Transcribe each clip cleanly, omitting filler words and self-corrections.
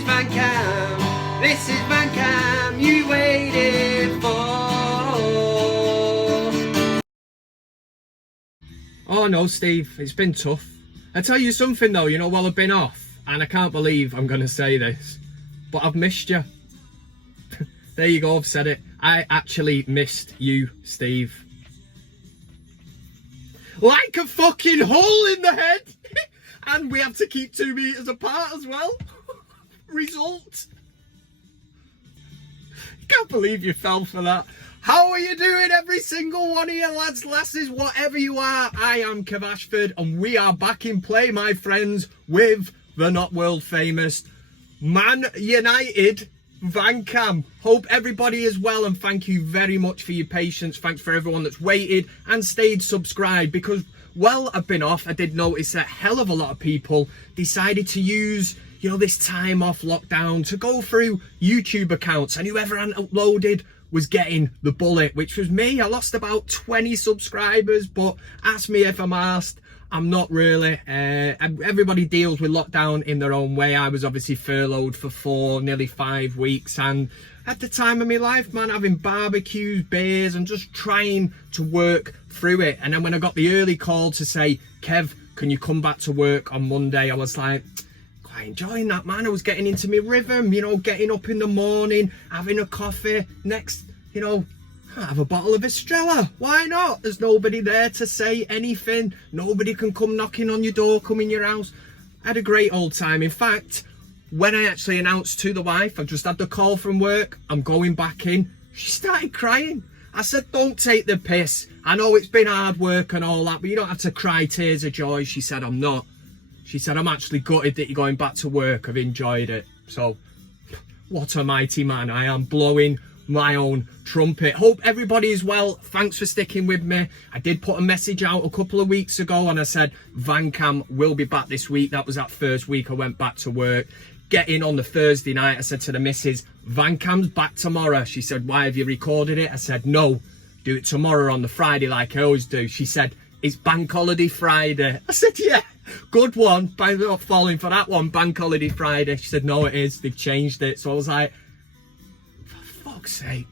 is VanCam. This is VanCam you waited for. Oh no, Steve, it's been tough. I tell you something though, you know, while I've been off, and I can't believe I'm going to say this, but I've missed you. There you go, I've said it. I actually missed you, Steve. Like a fucking hole in the head. And we have to keep 2 meters apart as well. Result. Can't believe you fell for that. How are you doing, every single one of you lads, lasses, whatever you are? I am Kev Ashford, and we are back in play, my friends, with the not world famous ManUtd VanCam. Hope everybody is well, and thank you very much for your patience. Thanks for everyone that's waited and stayed subscribed, because while I've been off, I did notice that a hell of a lot of people decided to use, you know, this time off lockdown to go through YouTube accounts, and whoever hadn't uploaded was getting the bullet, which was me. I lost about 20 subscribers, but ask me if I'm asked. I'm not really. Everybody deals with lockdown in their own way. I was obviously furloughed for nearly 5 weeks, and at the time of my life, man, having barbecues, beers, and just trying to work through it. And then when I got the early call to say, Kev, can you come back to work on Monday? I was like, quite enjoying that, man. I was getting into my rhythm, you know, getting up in the morning, having a coffee, next, you know, have a bottle of Estrella. Why not? There's nobody there to say anything. Nobody can come knocking on your door, come in your house. I had a great old time. In fact, when I actually announced to the wife, I've just had the call from work, I'm going back in, she started crying. I said, don't take the piss. I know it's been hard work and all that, but you don't have to cry tears of joy. She said, I'm not. She said, I'm actually gutted that you're going back to work. I've enjoyed it. So, what a mighty man. I am blowing my own trumpet. Hope everybody is well. Thanks for sticking with me. I did put a message out a couple of weeks ago, and I said VanCam will be back this week. That was that first week I went back to work. Getting on the Thursday night, I said to the missus, VanCam's back tomorrow. She said, why have you recorded it? I said, no, do it tomorrow on the Friday like I always do. She said, it's Bank Holiday Friday. I said, yeah, good one. By not falling for that one, Bank Holiday Friday. She said, no, it is. They've changed it. So I was like, for fuck's sake.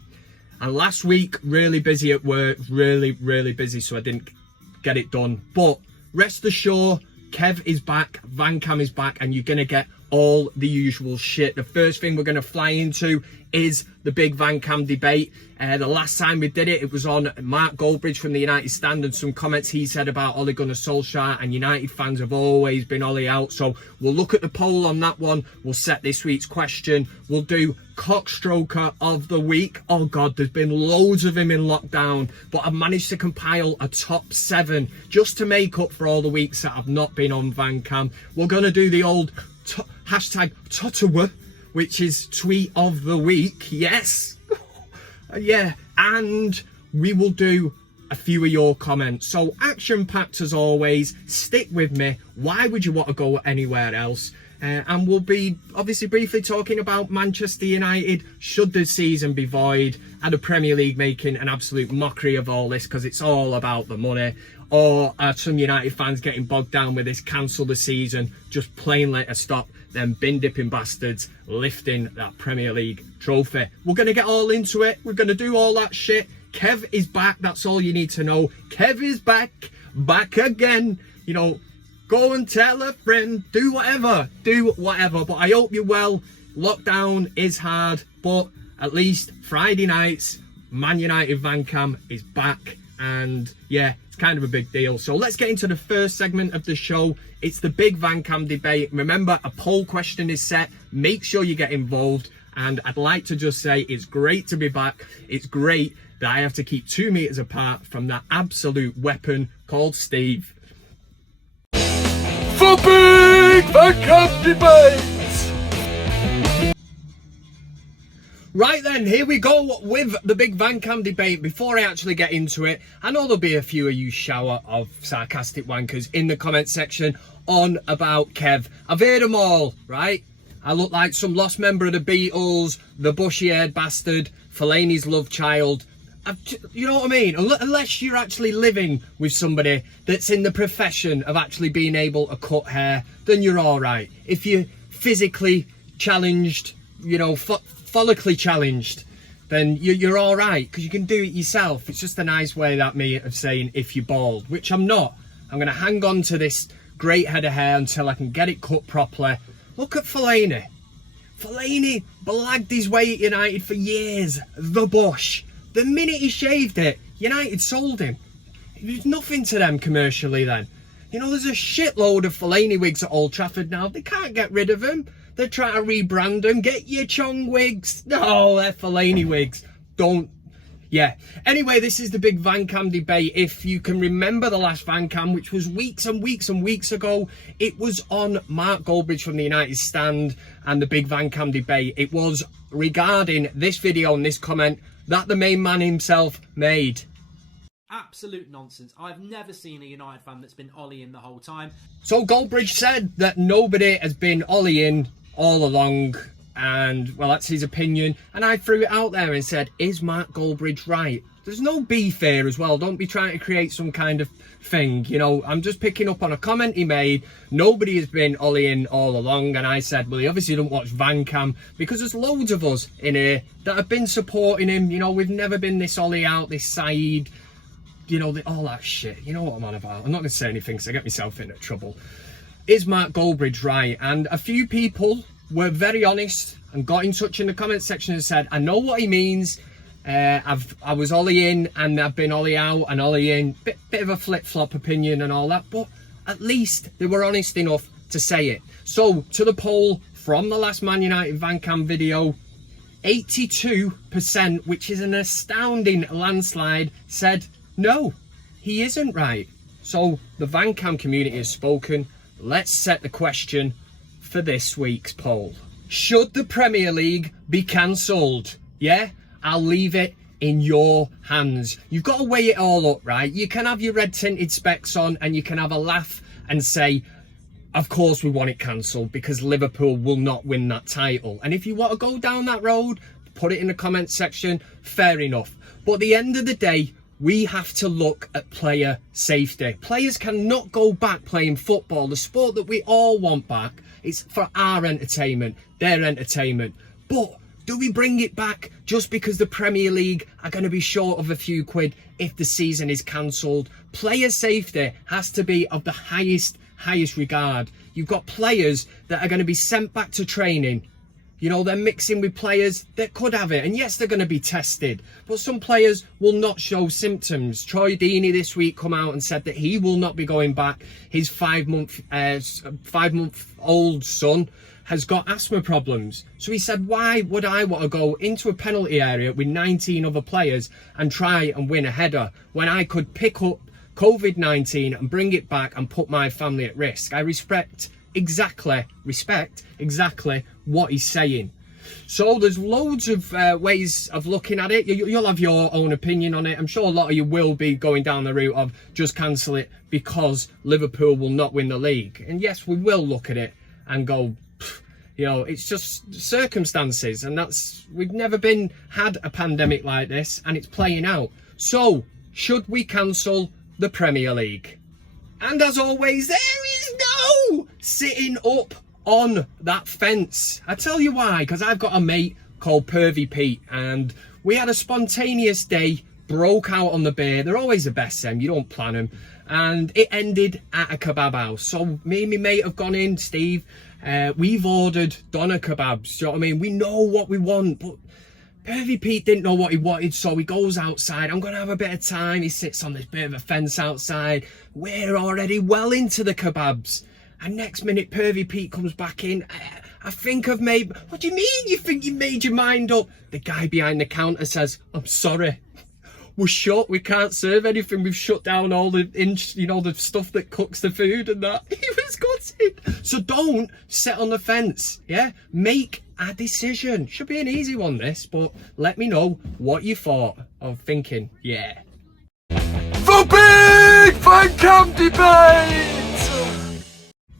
And last week, really busy at work, really busy, so I didn't get it done. But rest assured, Kev is back, VanCam is back, and you're going to get all the usual shit. The first thing we're going to fly into is the big VanCam debate. The last time we did it, it was on Mark Goldbridge from the United Stand, and some comments he said about Ole Gunnar Solskjaer, and United fans have always been Ole out. So we'll look at the poll on that one. We'll set this week's question. We'll do CockStroker of the week. Oh God, there's been loads of him in lockdown, but I've managed to compile a top 7 just to make up for all the weeks that I've not been on VanCam. We're going to do the old hashtag Tottawa, which is tweet of the week. Yes. Yeah, and we will do a few of your comments. So action packed as always. Stick with me. Why would you want to go anywhere else? And we'll be obviously briefly talking about Manchester United, should the season be void, and the Premier League making an absolute mockery of all this because it's all about the money. Or are some United fans getting bogged down with this cancel the season, just plainly to stop them bin dipping bastards lifting that Premier League trophy? We're going to get all into it. We're going to do all that shit. Kev is back. That's all you need to know. Kev is back again. You know, go and tell a friend, do whatever. But I hope you're well. Lockdown is hard, but at least Friday nights, ManUtd VanCam is back, and yeah, it's kind of a big deal. So let's get into the first segment of the show. It's the big VanCam debate. Remember, a poll question is set. Make sure you get involved, and I'd like to just say it's great to be back. It's great that I have to keep 2 meters apart from that absolute weapon called Steve. For big VanCam debate. Right then, here we go with the big VanCam debate. Before I actually get into it, I know there'll be a few of you shower of sarcastic wankers in the comment section on about Kev. I've heard them all, right? I look like some lost member of the Beatles, the bushy-haired bastard, Fellaini's love child. You know what I mean? Unless you're actually living with somebody that's in the profession of actually being able to cut hair, then you're all right. If you're physically challenged, you know, follically challenged, then you're all right, because you can do it yourself. It's just a nice way that me of saying if you're bald, which I'm not. I'm going to hang on to this great head of hair until I can get it cut properly. Look at Fellaini. Fellaini blagged his way at United for years. The bush. The minute he shaved it, United sold him. There's nothing to them commercially then. You know, there's a shitload of Fellaini wigs at Old Trafford now. They can't get rid of them. They're trying to rebrand them. Get your Chong wigs. No, they're Fellaini wigs. Don't. Yeah. Anyway, this is the big VanCam debate. If you can remember the last VanCam, which was weeks and weeks and weeks ago, it was on Mark Goldbridge from the United Stand and the big VanCam debate. It was regarding this video and this comment that the main man himself made. Absolute nonsense. I've never seen a United fan that's been ollieing the whole time. So Goldbridge said that nobody has been ollieing all along. And, well, that's his opinion. And I threw it out there and said, is Mark Goldbridge right? There's no beef here as well. Don't be trying to create some kind of thing. You know, I'm just picking up on a comment he made. Nobody has been ollieing all along. And I said, well, he obviously don't watch VanCam, because there's loads of us in here that have been supporting him. You know, we've never been this ollie out, this side, you know, all that shit. You know what I'm on about. I'm not going to say anything because I get myself into trouble. Is Mark Goldbridge right? And a few people were very honest and got in touch in the comment section and said, I know what he means. I was ollie in and I've been ollie out and ollie in. Bit of a flip-flop opinion and all that, but at least they were honest enough to say it. So to the poll from the last Man United VanCam video, 82%, which is an astounding landslide, said no, he isn't right. So the VanCam community has spoken. Let's set the question for this week's poll. Should the Premier League be cancelled? Yeah, I'll leave it in your hands. You've got to weigh it all up, right? You can have your red tinted specs on and you can have a laugh and say, of course we want it cancelled because Liverpool will not win that title. And if you want to go down that road, put it in the comment section, fair enough. But at the end of the day, we have to look at player safety. Players cannot go back playing football, the sport that we all want back. It's for our entertainment, their entertainment. But do we bring it back just because the Premier League are going to be short of a few quid if the season is cancelled? Player safety has to be of the highest regard. You've got players that are going to be sent back to training. You know, they're mixing with players that could have it. And yes, they're going to be tested. But some players will not show symptoms. Troy Deeney this week come out and said that he will not be going back. His 5-month-old son has got asthma problems. So he said, why would I want to go into a penalty area with 19 other players and try and win a header when I could pick up COVID-19 and bring it back and put my family at risk? I respect exactly what he's saying. So there's loads of ways of looking at it. You'll have your own opinion on it. I'm sure a lot of you will be going down the route of just cancel it because Liverpool will not win the league. And yes, we will look at it and go, you know, it's just circumstances, and we've never had a pandemic like this, and it's playing out. So should we cancel the Premier League? And as always, there is no sitting up on that fence. I tell you why, because I've got a mate called Pervy Pete, and we had a spontaneous day, broke out on the beer. They're always the best, Sam, you don't plan them. And it ended at a kebab house. So me and my mate have gone in, Steve. We've ordered doner kebabs, do you know what I mean? We know what we want, but Pervy Pete didn't know what he wanted, so he goes outside. I'm going to have a bit of time. He sits on this bit of a fence outside. We're already well into the kebabs. And next minute, Pervy Pete comes back in. I think I've made... What do you mean you think you made your mind up? The guy behind the counter says, I'm sorry. We're shut. We can't serve anything. We've shut down all the, the stuff that cooks the food and that. He was gutted. So don't sit on the fence, yeah? Make a decision. Should be an easy one, this, but let me know what you thought of thinking, yeah. The Big VanCam Debate!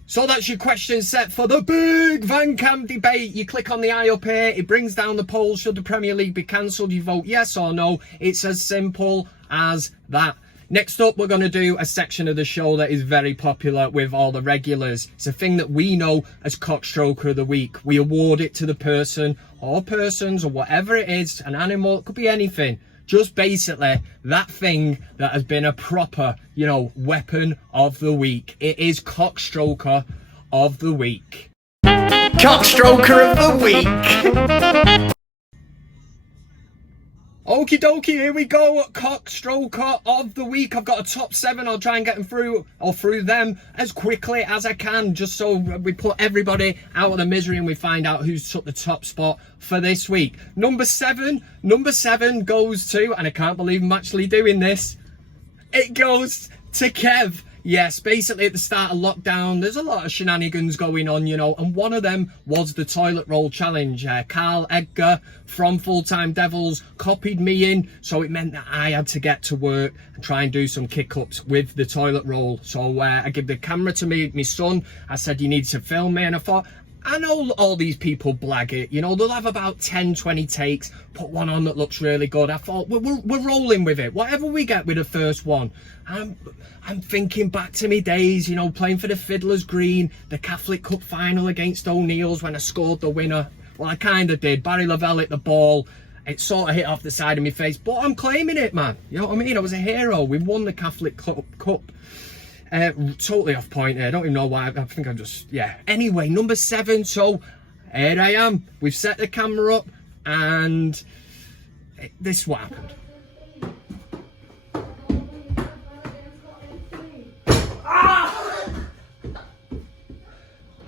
So that's your question set for the Big VanCam Debate. You click on the eye up here, it brings down the poll. Should the Premier League be cancelled? You vote yes or no. It's as simple as that. Next up, we're going to do a section of the show that is very popular with all the regulars. It's a thing that we know as CockStroker of the Week. We award it to the person or persons or whatever it is, an animal, it could be anything. Just basically that thing that has been a proper, you know, weapon of the week. It is CockStroker of the Week. CockStroker of the Week. Okie dokie, here we go. CockStroker of the Week. I've got a top 7. I'll try and get them through them as quickly as I can, just so we put everybody out of the misery and we find out who's took the top spot for this week. Number 7 goes to, and I can't believe I'm actually doing this, it goes to Kev. Yes, basically at the start of lockdown, there's a lot of shenanigans going on, you know, and one of them was the toilet roll challenge. Carl Edgar from Full Time Devils copied me in, so it meant that I had to get to work and try and do some kick-ups with the toilet roll. So I gave the camera to my son. I said, you need to film me, and I thought, I know all these people blag it, you know, they'll have about 10-20 takes, put one on that looks really good. I thought, we're rolling with it, whatever we get with the first one. I'm thinking back to me days, you know, playing for the Fiddlers Green, the Catholic Cup final against O'Neill's when I scored the winner. Well, I kind of did. Barry Lavelle hit the ball, it sort of hit off the side of my face, but I'm claiming it, man. You know what I mean? I was a hero. We won the Catholic Cup. Totally off point here. I don't even know why. I think I'm just, yeah. Anyway, number 7. So here I am. We've set the camera up, and this is what happened.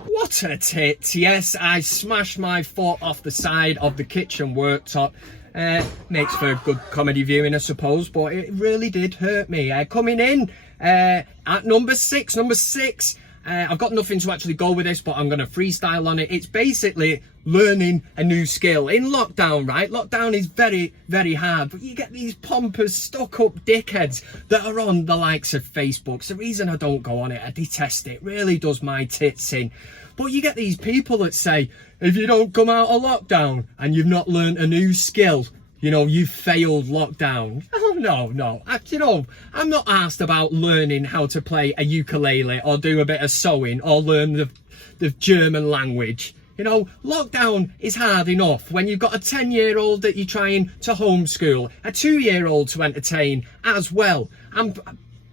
What a tit. Yes, I smashed my foot off the side of the kitchen worktop. Makes for good comedy viewing, I suppose, but it really did hurt me. Coming in at number 6. I've got nothing to actually go with this, but I'm going to freestyle on it. It's basically learning a new skill in lockdown, right? Lockdown is very, very hard, but you get these pompous, stuck-up dickheads that are on the likes of Facebook. It's the reason I don't go on it. I detest it. It really does my tits in. But you get these people that say, if you don't come out of lockdown and you've not learned a new skill, you know, you've failed lockdown. Oh, no. You know, I'm not asked about learning how to play a ukulele or do a bit of sewing or learn the German language. You know, lockdown is hard enough when you've got a 10-year-old that you're trying to homeschool, a 2-year-old to entertain as well. And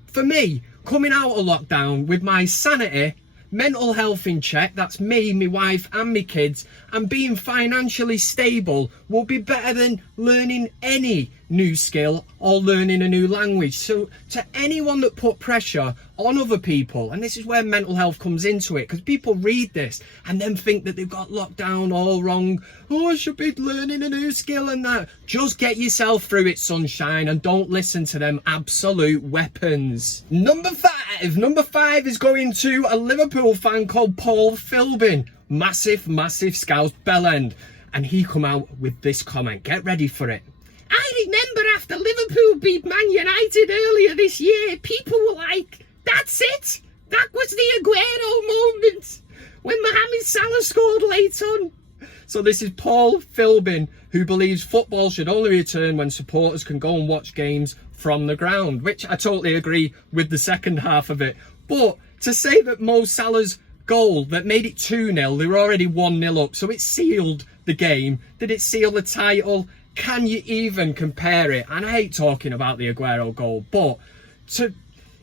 for me, coming out of lockdown with my sanity, mental health in check, that's me, my wife and my kids, and being financially stable will be better than learning any new skill or learning a new language. So to anyone that put pressure on other people, and this is where mental health comes into it, because people read this and then think that they've got lockdown all wrong. Oh, I should be learning a new skill and that. Just get yourself through it, sunshine, and don't listen to them absolute weapons. Number 5 is going to a Liverpool fan called Paul Philbin. Massive Scouse bellend. And he come out with this comment. Get ready for it. I remember after Liverpool beat Man United earlier this year, people were like, that's it. That was the Aguero moment when Mohamed Salah scored late on. So this is Paul Philbin, who believes football should only return when supporters can go and watch games from the ground, which I totally agree with the second half of it. But to say that Mo Salah's goal that made it 2-0, they were already 1-0 up, so it sealed the game. Did it seal the title? Can you even compare it? And I hate talking about the Aguero goal, but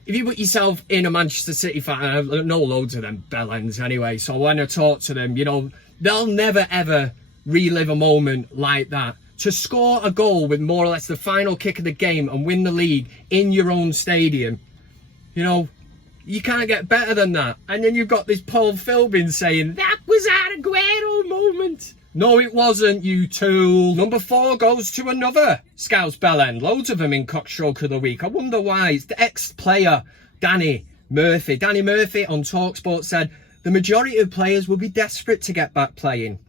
if you put yourself in a Manchester City fan, I know loads of them bellends anyway, so when I talk to them, you know, they'll never ever relive a moment like that. To score a goal with more or less the final kick of the game and win the league in your own stadium, you know, you can't get better than that. And then you've got this Paul Philbin saying, that was our Aguero moment. No, it wasn't, you tool. Number 4 goes to another Scouse bellend. Loads of them in CockStroker of the Week. I wonder why. It's the ex-player, Danny Murphy. Danny Murphy on TalkSport said, the majority of players will be desperate to get back playing.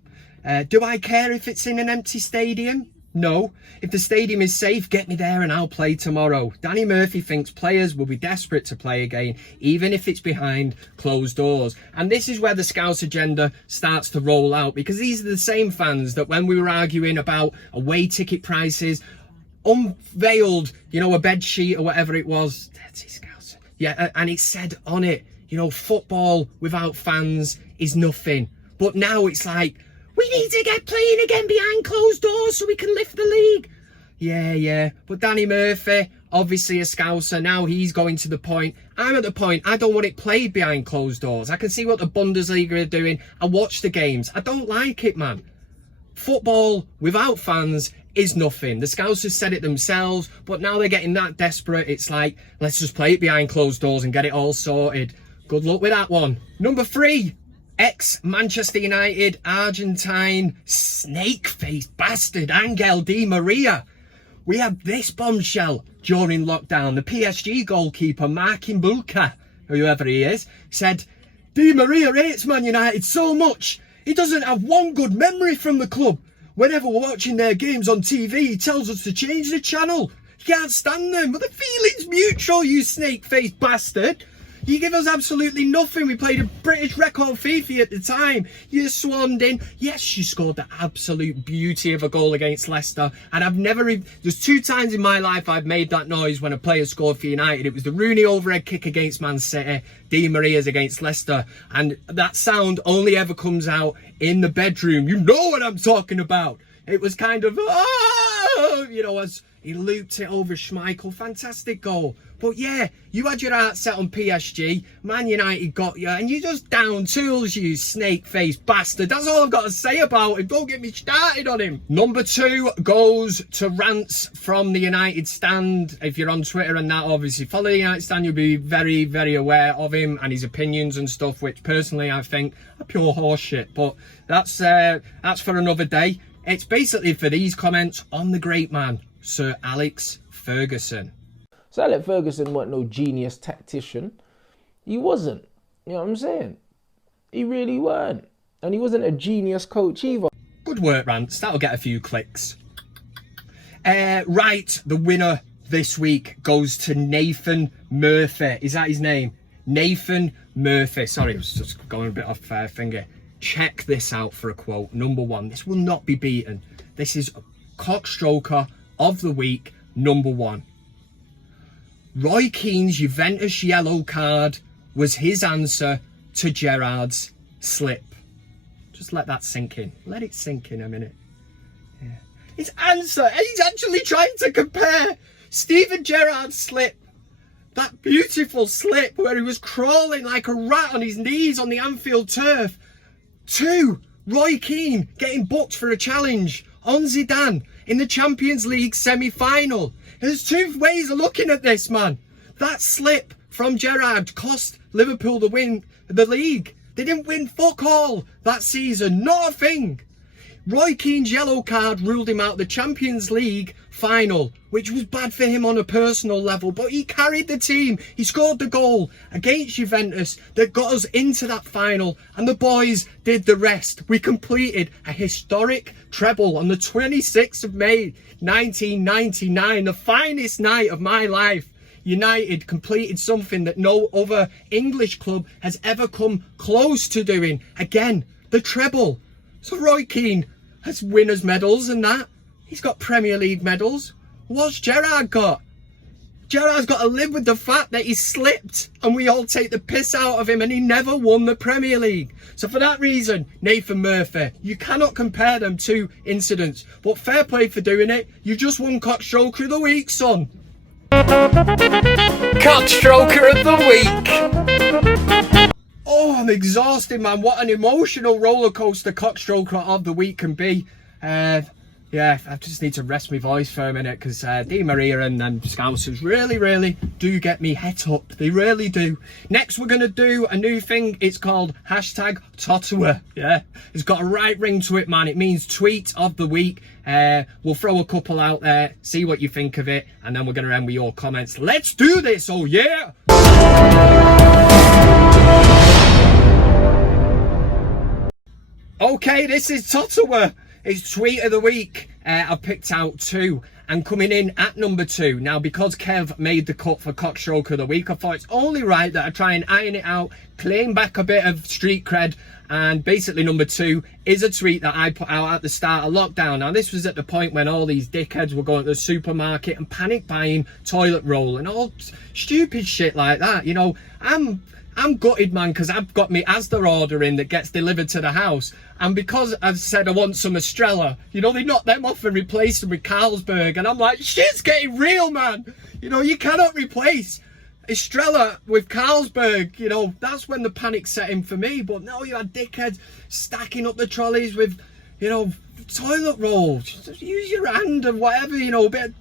Do I care if it's in an empty stadium? No. If the stadium is safe, get me there and I'll play tomorrow. Danny Murphy thinks players will be desperate to play again, even if it's behind closed doors. And this is where the Scouse agenda starts to roll out, because these are the same fans that when we were arguing about away ticket prices, unveiled, you know, a bed sheet or whatever it was. Dirty Scouser. Yeah, and it said on it, you know, football without fans is nothing. But now it's like, we need to get playing again behind closed doors so we can lift the league. Yeah. But Danny Murphy, obviously a Scouser, now he's going to the point. I'm at the point, I don't want it played behind closed doors. I can see what the Bundesliga are doing. I watch the games. I don't like it, man. Football without fans is nothing. The Scousers said it themselves, but now they're getting that desperate. It's like, let's just play it behind closed doors and get it all sorted. Good luck with that one. Number 3. Ex-Manchester United Argentine snake-faced bastard Angel Di Maria. We had this bombshell during lockdown. The PSG goalkeeper, Markin Bulka, whoever he is, said, Di Maria hates Man United so much, he doesn't have one good memory from the club. Whenever we're watching their games on TV, he tells us to change the channel. He can't stand them, but the feeling's mutual, you snake-faced bastard. You give us absolutely nothing. We played a British record Fifi at the time. You swanned in. Yes, she scored the absolute beauty of a goal against Leicester. And I've never... There's 2 times in my life I've made that noise when a player scored for United. It was the Rooney overhead kick against Man City, Di Maria's against Leicester. And that sound only ever comes out in the bedroom. You know what I'm talking about. It was kind of... Oh, you know, as he looped it over Schmeichel. Fantastic goal. But yeah, you had your heart set on PSG, Man United got you, and you just down tools, you snake-faced bastard. That's all I've got to say about him. Don't get me started on him. Number 2 goes to rants from the United stand. If you're on Twitter and that, obviously follow the United stand, you'll be very, very aware of him and his opinions and stuff, which personally I think are pure horseshit. But that's for another day. It's basically for these comments on the great man, Sir Alex Ferguson. So Alex Ferguson wasn't no genius tactician. He wasn't. You know what I'm saying? He really weren't. And he wasn't a genius coach either. Good work, Rants. That'll get a few clicks. Right, the winner this week goes to Nathan Murphy. Is that his name? Nathan Murphy. Sorry, I was just going a bit off finger. Check this out for a quote. Number 1. This will not be beaten. This is CockStroker of the week, number 1. Roy Keane's Juventus yellow card was his answer to Gerrard's slip. Just let that sink in. Let it sink in a minute. Yeah. His answer, and he's actually trying to compare Steven Gerrard's slip, that beautiful slip where he was crawling like a rat on his knees on the Anfield turf, to Roy Keane getting booked for a challenge on Zidane in the Champions League semi-final. There's 2 ways of looking at this, man. That slip from Gerrard cost Liverpool the league. They didn't win fuck all that season, not a thing. Roy Keane's yellow card ruled him out the Champions League final, which was bad for him on a personal level, but he carried the team. He scored the goal against Juventus that got us into that final, and the boys did the rest. We completed a historic treble on the 26th of May 1999, the finest night of my life. United completed something that no other English club has ever come close to doing. Again, the treble. So Roy Keane has winners' medals and that. He's got Premier League medals. What's Gerrard got? Gerrard's got to live with the fact that he slipped and we all take the piss out of him and he never won the Premier League. So for that reason, Nathan Murphy, you cannot compare them 2 incidents. But fair play for doing it. You just won CockStroker of the week, son. CockStroker of the week. Oh, I'm exhausted, man. What an emotional roller coaster CockStroker of the week can be. Yeah, I just need to rest my voice for a minute because Di Maria and Scousers really do get me het up. They really do. Next, we're going to do a new thing. It's called #Totua. Yeah, it's got a right ring to it, man. It means tweet of the week. We'll throw a couple out there, see what you think of it, and then we're going to end with your comments. Let's do this. Oh, yeah. Okay, this is Totua. It's tweet of the week. I've picked out 2, And coming in at number 2, now because Kev made the cut for CockStroker of the week, I thought it's only right that I try and iron it out, claim back a bit of street cred. And basically number 2 is a tweet that I put out at the start of lockdown. Now this was at the point when all these dickheads were going to the supermarket and panic buying toilet roll and all stupid shit like that. You know, I'm gutted, man, because I've got me Asda order in that gets delivered to the house. And because I've said I want some Estrella, you know, they knocked them off and replaced them with Carlsberg. And I'm like, shit's getting real, man. You know, you cannot replace Estrella with Carlsberg. You know, that's when the panic set in for me. But no, you had dickheads stacking up the trolleys with, you know, toilet rolls. Just use your hand and whatever, you know, a bit.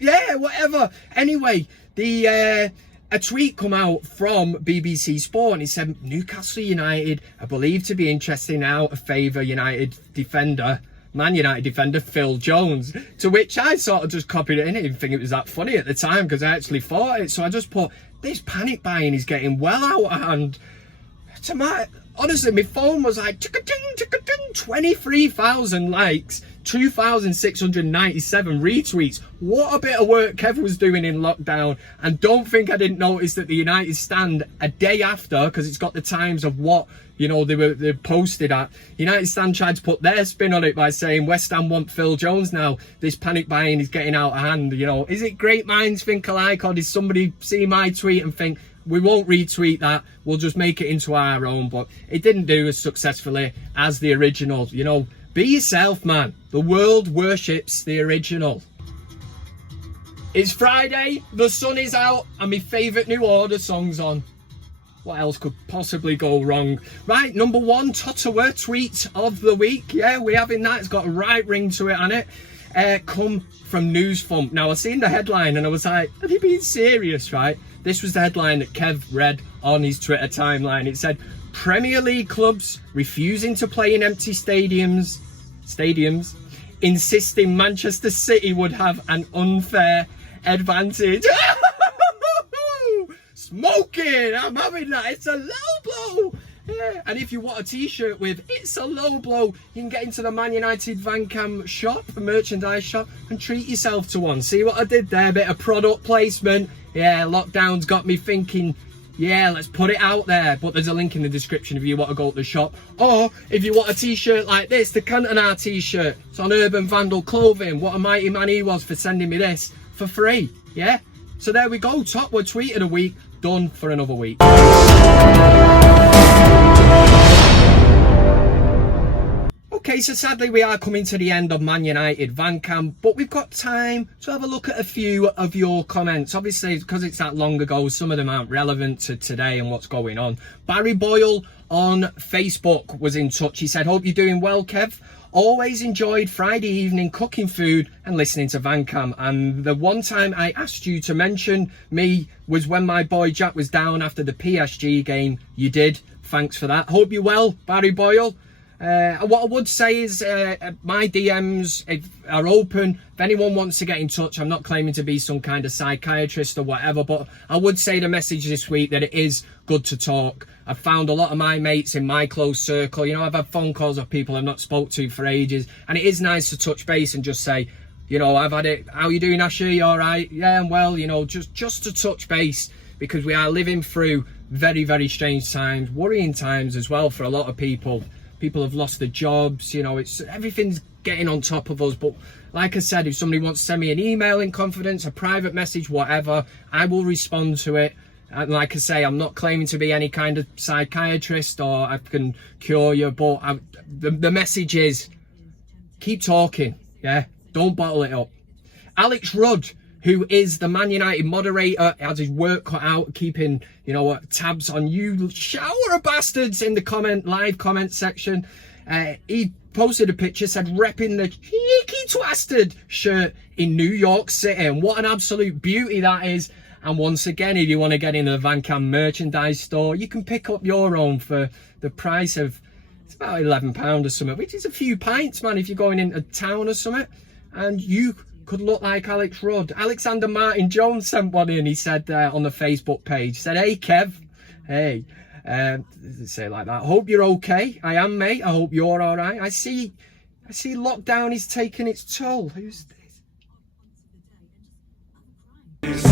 Yeah, whatever. Anyway, a tweet come out from BBC Sport and he said Newcastle United are believed to be interested now to favour Man United defender Phil Jones, to which I sort of just copied it in. I didn't think it was that funny at the time because I actually thought it, so I just put, this panic buying is getting well out of hand. Honestly, my phone was like 23,000 likes, 2,697 retweets. What a bit of work Kev was doing in lockdown. And don't think I didn't notice that the United stand a day after, because it's got the times of what, you know, they posted at. United stand tried to put their spin on it by saying West Ham want Phil Jones now. This panic buying is getting out of hand. You know, is it great minds think alike, or did somebody see my tweet and think, we won't retweet that, we'll just make it into our own? But it didn't do as successfully as the original. You know, be yourself, man. The world worships the original. It's Friday, the sun is out, and my favourite New Order song's on. What else could possibly go wrong? Right, number 1 Totowa tweet of the week. Yeah, we're having that. It's got a right ring to it, hasn't it? Come from News Thump. Now, I seen the headline and I was like, are they being serious, right? This was the headline that Kev read on his Twitter timeline. It said, Premier League clubs refusing to play in empty stadiums, insisting Manchester City would have an unfair advantage. Smoking! I'm having that. It's a low blow. Yeah. And if you want a t-shirt with "It's a low blow," you can get into the ManUtd VanCam shop, the merchandise shop, and treat yourself to one. See what I did there? Bit of product placement. Yeah, lockdown's got me thinking, yeah, let's put it out there. But there's a link in the description if you want to go to the shop. Or if you want a t-shirt like this, the Cantona T-shirt. It's on Urban Vandal Clothing. What a mighty man he was for sending me this for free. Yeah? So there we go. Top word tweet of the week. Done for another week. Okay, so sadly we are coming to the end of ManUtd VanCam, but we've got time to have a look at a few of your comments. Obviously, because it's that long ago, some of them aren't relevant to today and what's going on. Barry Boyle on Facebook was in touch. He said, hope you're doing well, Kev. Always enjoyed Friday evening cooking food and listening to VanCam. And the one time I asked you to mention me was when my boy Jack was down after the PSG game. You did. Thanks for that. Hope you're well, Barry Boyle. What I would say is my DMs are open. If anyone wants to get in touch, I'm not claiming to be some kind of psychiatrist or whatever, but I would say the message this week that it is good to talk. I've found a lot of my mates in my close circle. You know, I've had phone calls of people I've not spoke to for ages, and it is nice to touch base and just say, you know, I've had it. How you doing, Asher? You all right? Yeah, I'm well. You know, just to touch base, because we are living through very, very strange times, worrying times as well for a lot of people. People have lost their jobs, you know, everything's getting on top of us. But like I said, if somebody wants to send me an email in confidence, a private message, whatever, I will respond to it. And like I say, I'm not claiming to be any kind of psychiatrist or I can cure you, but the message is keep talking, yeah? Don't bottle it up. Alex Rudd, who is the ManUtd moderator, has his work cut out, keeping, you know, tabs on you shower of bastards in the live comment section. He posted a picture, said repping the cheeky twasted shirt in New York City, and what an absolute beauty that is. And once again, if you want to get into the VanCam merchandise store, you can pick up your own for the price of, it's about £11 or something, which is a few pints, man, if you're going into town or something. And you could look like Alex Rudd. Alexander Martin Jones sent one in. He said on the Facebook page, said, hey Kev, hey, say it like that. Hope you're okay. I am, mate. I hope you're all right. I see lockdown is taking its toll. Who's this? Twisted!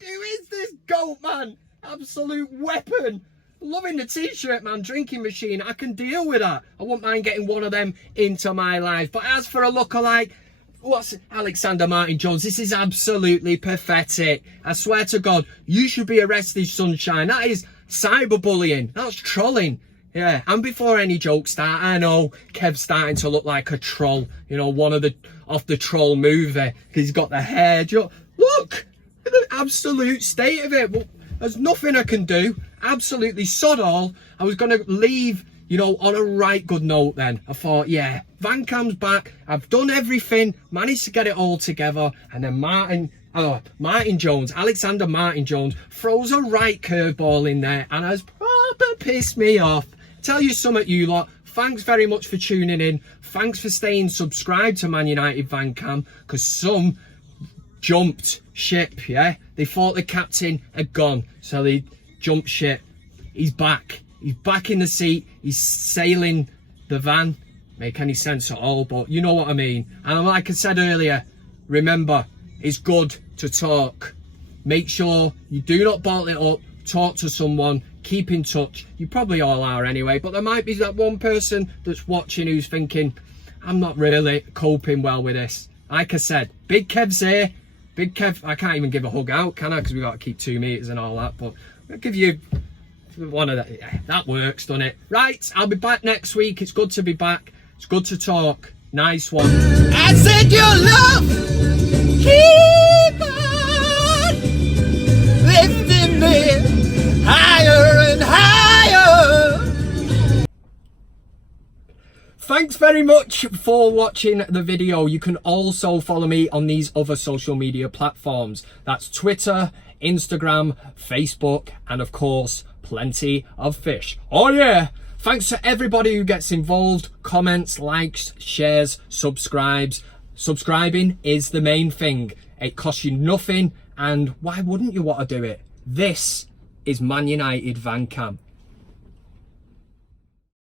Who is this goat, man? Absolute weapon. Loving the t-shirt, man. Drinking machine. I can deal with that. I wouldn't mind getting one of them into my life. But as for a lookalike, what's Alexander Martin Jones? This is absolutely pathetic. I swear to God, you should be arrested, Sunshine. That is cyberbullying. That's trolling. Yeah, and before any jokes start, I know Kev's starting to look like a troll. You know, one of the off the Troll movie. He's got the hair. Look at the absolute state of it. Well, there's nothing I can do. Absolutely sod all. I was going to leave, you know, on a right good note then. I thought, yeah, VanCam's back. I've done everything. Managed to get it all together. And then Martin Jones, Alexander Martin Jones, throws a right curveball in there and has proper pissed me off. Tell you something, you lot. Thanks very much for tuning in. Thanks for staying subscribed to ManUtd VanCam, because some jumped ship, yeah? They thought the captain had gone, so they jumped ship. He's back. He's back in the seat. He's sailing the van. Make any sense at all, but you know what I mean. And like I said earlier, remember, it's good to talk. Make sure you do not bottle it up. Talk to someone. Keep in touch. You probably all are anyway, but there might be that one person that's watching who's thinking, I'm not really coping well with this. Like I said, Big Kev's here. Big Kev, I can't even give a hug out, can I? Because we've got to keep 2 meters and all that, but I'll give you one of that. Yeah, that works, doesn't it? Right, I'll be back next week. It's good to be back. It's good to talk. Nice one. I said your love, keep on lifting me higher and higher. Thanks very much for watching the video. You can also follow me on these other social media platforms. That's Twitter, Instagram, Facebook, and of course, plenty of fish. Oh yeah! Thanks to everybody who gets involved, comments, likes, shares, subscribes. Subscribing is the main thing. It costs you nothing, and why wouldn't you want to do it? This is ManUtd VanCam.